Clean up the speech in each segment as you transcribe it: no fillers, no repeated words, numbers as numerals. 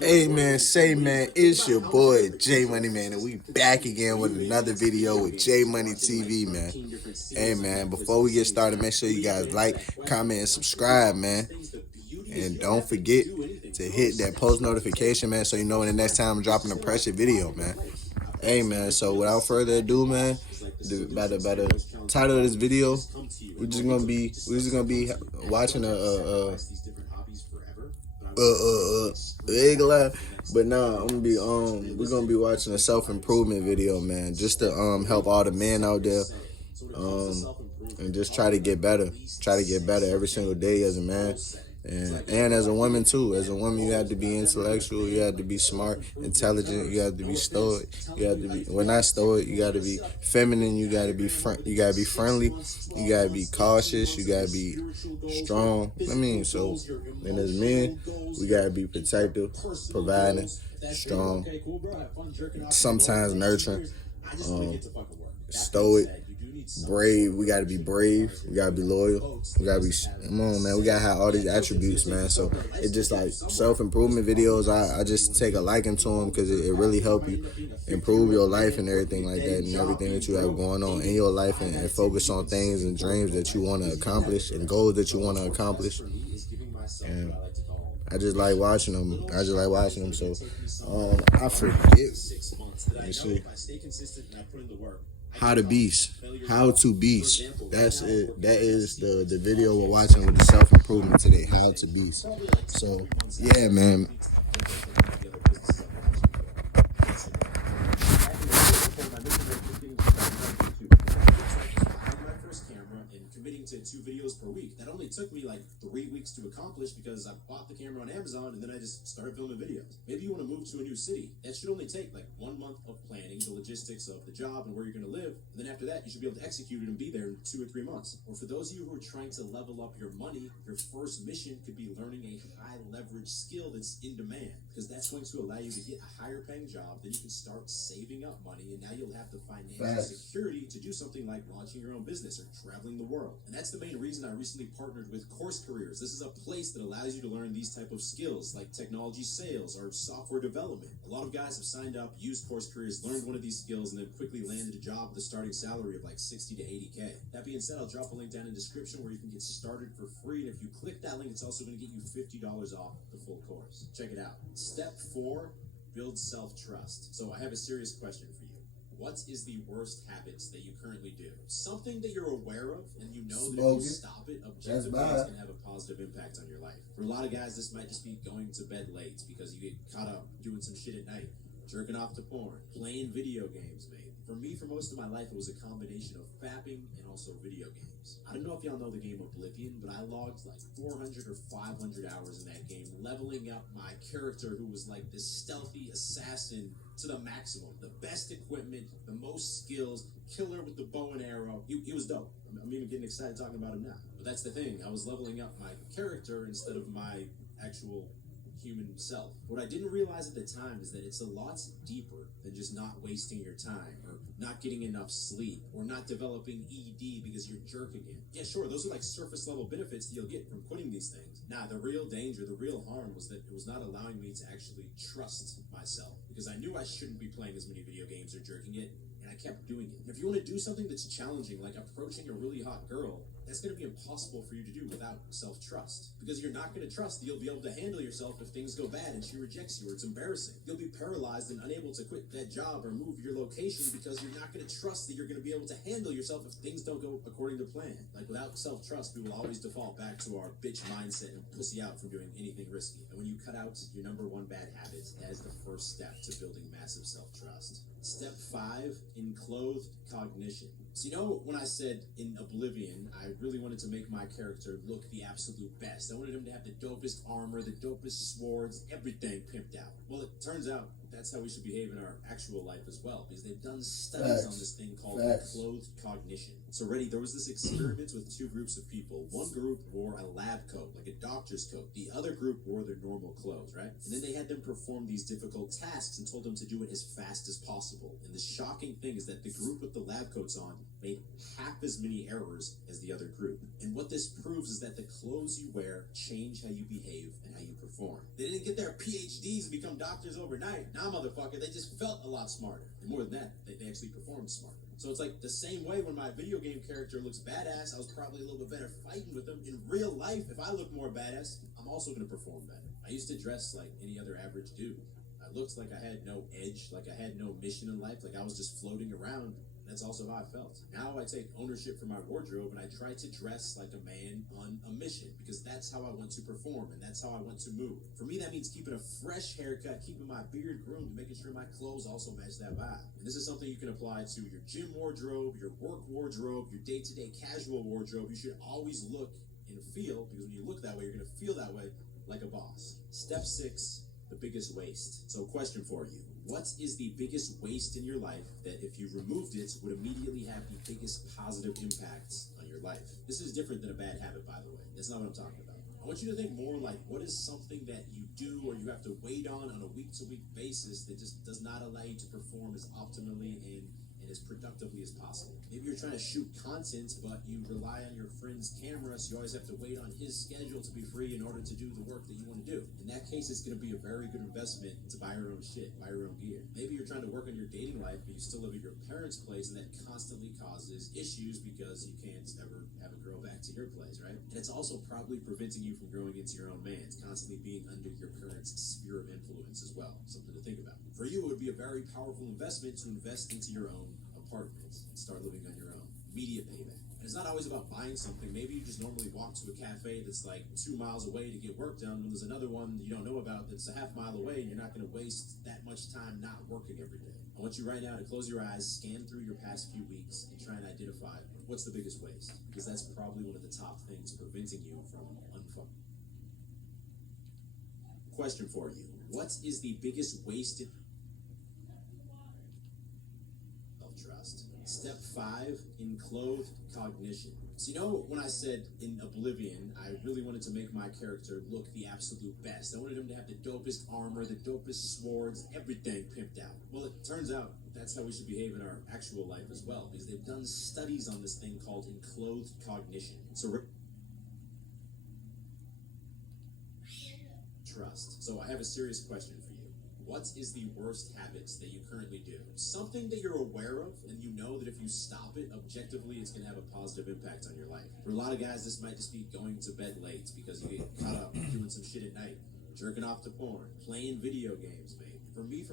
Hey man, say man, it's your boy J Money Man, and we back again with another video with J Money TV, man. Hey man, before we get started, make sure you guys like, comment, and subscribe, man. And don't forget to hit that post notification, man, so you know when the next time I'm dropping a pressure video, man. Hey man, so without further ado, man, by the title of this video, we're just gonna be watching a egg lie. But nah, we're gonna be watching a self-improvement video, man, just to help all the men out there, and just try to get better, every single day as a man, and as a woman too. As a woman, you have to be intellectual, you have to be smart, intelligent, you have to be stoic, you have to be, well, not stoic, you got to be feminine, you got to be you got to be friendly, you got to be cautious, you got to be strong. I mean, so, and as men, we got to be protective, providing, strong, sometimes nurturing, stoic, brave. We gotta be brave. We gotta be loyal. We gotta be, come on, man. We gotta have all these attributes, man. So it's just like self-improvement videos. I just take a liking to them because it really help you improve your life and everything like that, and everything that you have going on in your life, and focus on things and dreams that you want to accomplish and goals that you want to accomplish. And I just like watching them. So I forget. Let me see. How to beast. That's it. That is the video we're watching with the self-improvement today. How to beast. So yeah, man. To 2 videos per week. That only took me like 3 weeks to accomplish because I bought the camera on Amazon and then I just started filming videos. Maybe you want to move to a new city. That should only take like 1 month of planning, the logistics of the job and where you're going to live. And then after that, you should be able to execute it and be there in 2 or 3 months. Or for those of you who are trying to level up your money, your first mission could be learning a high leverage skill that's in demand, because that's going to allow you to get a higher paying job. Then you can start saving up money, and now you'll have the financial security to do something like launching your own business or traveling the world. And that's the main reason I recently partnered with Course Careers. This is a place that allows you to learn these type of skills like technology sales or software development. A lot of guys have signed up, used Course Careers, learned one of these skills, and then quickly landed a job with a starting salary of like 60 to 80K. That being said, I'll drop a link down in the description where you can get started for free. And if you click that link, it's also going to get you $50 off the full course. Check it out. Step 4, build self-trust. So I have a serious question for you. What is the worst habits that you currently do? Something that you're aware of and you know that if you stop it objectively, it's going to have a positive impact on your life. For a lot of guys, this might just be going to bed late because you get caught up doing some shit at night, jerking off to porn, playing video games, maybe. For me, for most of my life, it was a combination of fapping and also video games. I don't know if y'all know the game Oblivion, but I logged like 400 or 500 hours in that game, leveling up my character who was like this stealthy assassin to the maximum. The best equipment, the most skills, killer with the bow and arrow. He was dope. I'm even getting excited talking about him now. But that's the thing. I was leveling up my character instead of my actual human self. What I didn't realize at the time is that it's a lot deeper than just not wasting your time or not getting enough sleep or not developing ED because you're jerking it. Yeah, sure, those are like surface level benefits that you'll get from quitting these things. Nah, the real danger, the real harm was that it was not allowing me to actually trust myself, because I knew I shouldn't be playing as many video games or jerking it, and I kept doing it. And if you want to do something that's challenging, like approaching a really hot girl, that's going to be impossible for you to do without self-trust, because you're not going to trust that you'll be able to handle yourself if things go bad and she rejects you or it's embarrassing. You'll be paralyzed and unable to quit that job or move your location because you're not going to trust that you're going to be able to handle yourself if things don't go according to plan. Like, without self-trust, we will always default back to our bitch mindset and pussy out from doing anything risky. And when you cut out your number 1 bad habit, that is the first step to building massive self-trust. Step 5, enclothed cognition. So you know when I said in Oblivion, I really wanted to make my character look the absolute best. I wanted him to have the dopest armor, the dopest swords, everything pimped out. Well, it turns out that's how we should behave in our actual life as well, because they've done studies on this thing called enclothed cognition. So ready, there was this experiment with 2 groups of people. One group wore a lab coat, like a doctor's coat. The other group wore their normal clothes, right? And then they had them perform these difficult tasks and told them to do it as fast as possible. And the shocking thing is that the group with the lab coats on made half as many errors as the other group. And what this proves is that the clothes you wear change how you behave and how you perform. They didn't get their PhDs and become doctors overnight. Nah, motherfucker, they just felt a lot smarter. And more than that, they actually performed smarter. So it's like the same way when my video game character looks badass, I was probably a little bit better fighting with him. In real life, if I look more badass, I'm also going to perform better. I used to dress like any other average dude. I looked like I had no edge, like I had no mission in life, like I was just floating around. That's also how I felt. Now I take ownership for my wardrobe and I try to dress like a man on a mission because that's how I want to perform and that's how I want to move. For me, that means keeping a fresh haircut, keeping my beard groomed, making sure my clothes also match that vibe. And this is something you can apply to your gym wardrobe, your work wardrobe, your day-to-day casual wardrobe. You should always look and feel, because when you look that way, you're going to feel that way like a boss. Step 6, the biggest waste. So question for you. What is the biggest waste in your life that if you removed it would immediately have the biggest positive impact on your life? This is different than a bad habit, by the way. That's not what I'm talking about. I want you to think more like what is something that you do or you have to wait on a week-to-week basis that just does not allow you to perform as optimally and as productively as possible. Maybe you're trying to shoot content, but you rely on your friend's camera, so you always have to wait on his schedule to be free in order to do the work that you want to do. In that case, it's going to be a very good investment to buy your own shit, buy your own gear. Maybe you're trying to work on your dating life, but you still live at your parents' place, and that constantly causes issues because you can't ever have a girl back to your place, right? And it's also probably preventing you from growing into your own man. It's constantly being under your parents' sphere of influence as well. Something to think about. For you, it would be a very powerful investment to invest into your own apartment and start living on your own. Immediate payback. And it's not always about buying something. Maybe you just normally walk to a cafe that's like 2 miles away to get work done, when there's another one you don't know about that's a half mile away, and you're not going to waste that much time not working every day. I want you right now to close your eyes, scan through your past few weeks, and try and identify what's the biggest waste, because that's probably one of the top things preventing you from unfucking. Question for you. What is the biggest waste in self-trust? Step 5, enclothed cognition. So you know when I said in Oblivion, I really wanted to make my character look the absolute best. I wanted him to have the dopest armor, the dopest swords, everything pimped out. Well, it turns out that's how we should behave in our actual life as well, because they've done studies on this thing called enclothed cognition. So trust. So I have a serious question for you. What is the worst habits that you currently do? Something that you're aware of and you know that if you stop it objectively, it's going to have a positive impact on your life. For a lot of guys, this might just be going to bed late because you get caught up doing some shit at night, jerking off to porn, playing video games, maybe. For me,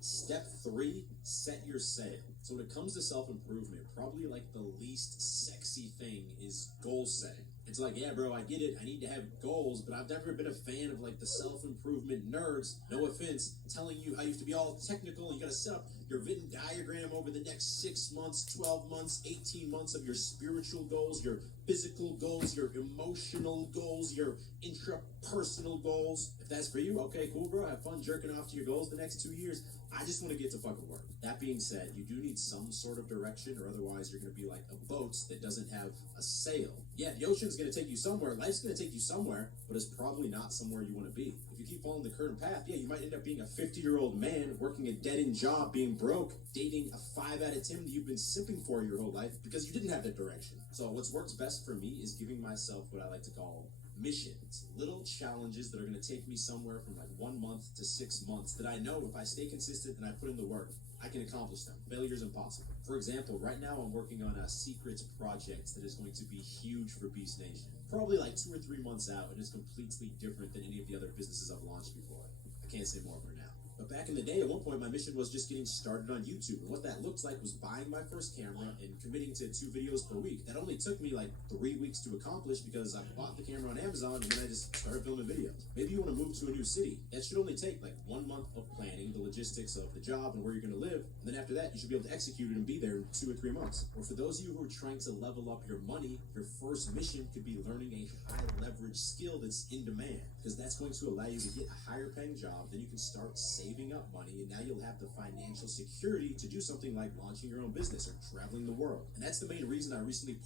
Step 3, set your sail. So when it comes to self-improvement, probably like the least sexy thing is goal setting. It's like, yeah, bro, I get it. I need to have goals, but I've never been a fan of like the self-improvement nerds, no offense, telling you how you have to be all technical. You got to set up your Venn diagram over the next 6 months, 12 months, 18 months of your spiritual goals, your physical goals, your emotional goals, your intrapersonal goals. If that's for you, okay, cool, bro. Have fun jerking off to your goals the next 2 years. I just want to get to fucking work. That being said, you do need some sort of direction, or otherwise you're going to be like a boat that doesn't have a sail. Yeah, the ocean's going to take you somewhere. Life's going to take you somewhere, but it's probably not somewhere you want to be. If you keep following the current path, yeah, you might end up being a 50-year-old man working a dead-end job, being broke, dating a 5 out of 10 that you've been simping for your whole life because you didn't have that direction. So what's works best for me is giving myself what I like to call missions, little challenges that are going to take me somewhere from like 1 month to 6 months that I know if I stay consistent and I put in the work, I can accomplish them. Failure is impossible. For example, right now I'm working on a secret project that is going to be huge for Beast Nation. Probably like 2 or 3 months out, and it's completely different than any of the other businesses I've launched before. I can't say more for now. But back in the day, at one point, my mission was just getting started on YouTube. And what that looked like was buying my first camera and committing to 2 videos per week. That only took me like 3 weeks to accomplish because I bought the camera on Amazon and then I just started filming videos. Maybe you want to move to a new city. That should only take like 1 month of planning, the logistics of the job and where you're going to live. And then after that, you should be able to execute it and be there in 2 or 3 months. Or for those of you who are trying to level up your money, your first mission could be learning a high leverage skill that's in demand, because that's going to allow you to get a higher paying job. Then you can start saving up money, and now you'll have the financial security to do something like launching your own business or traveling the world. And that's the main reason I recently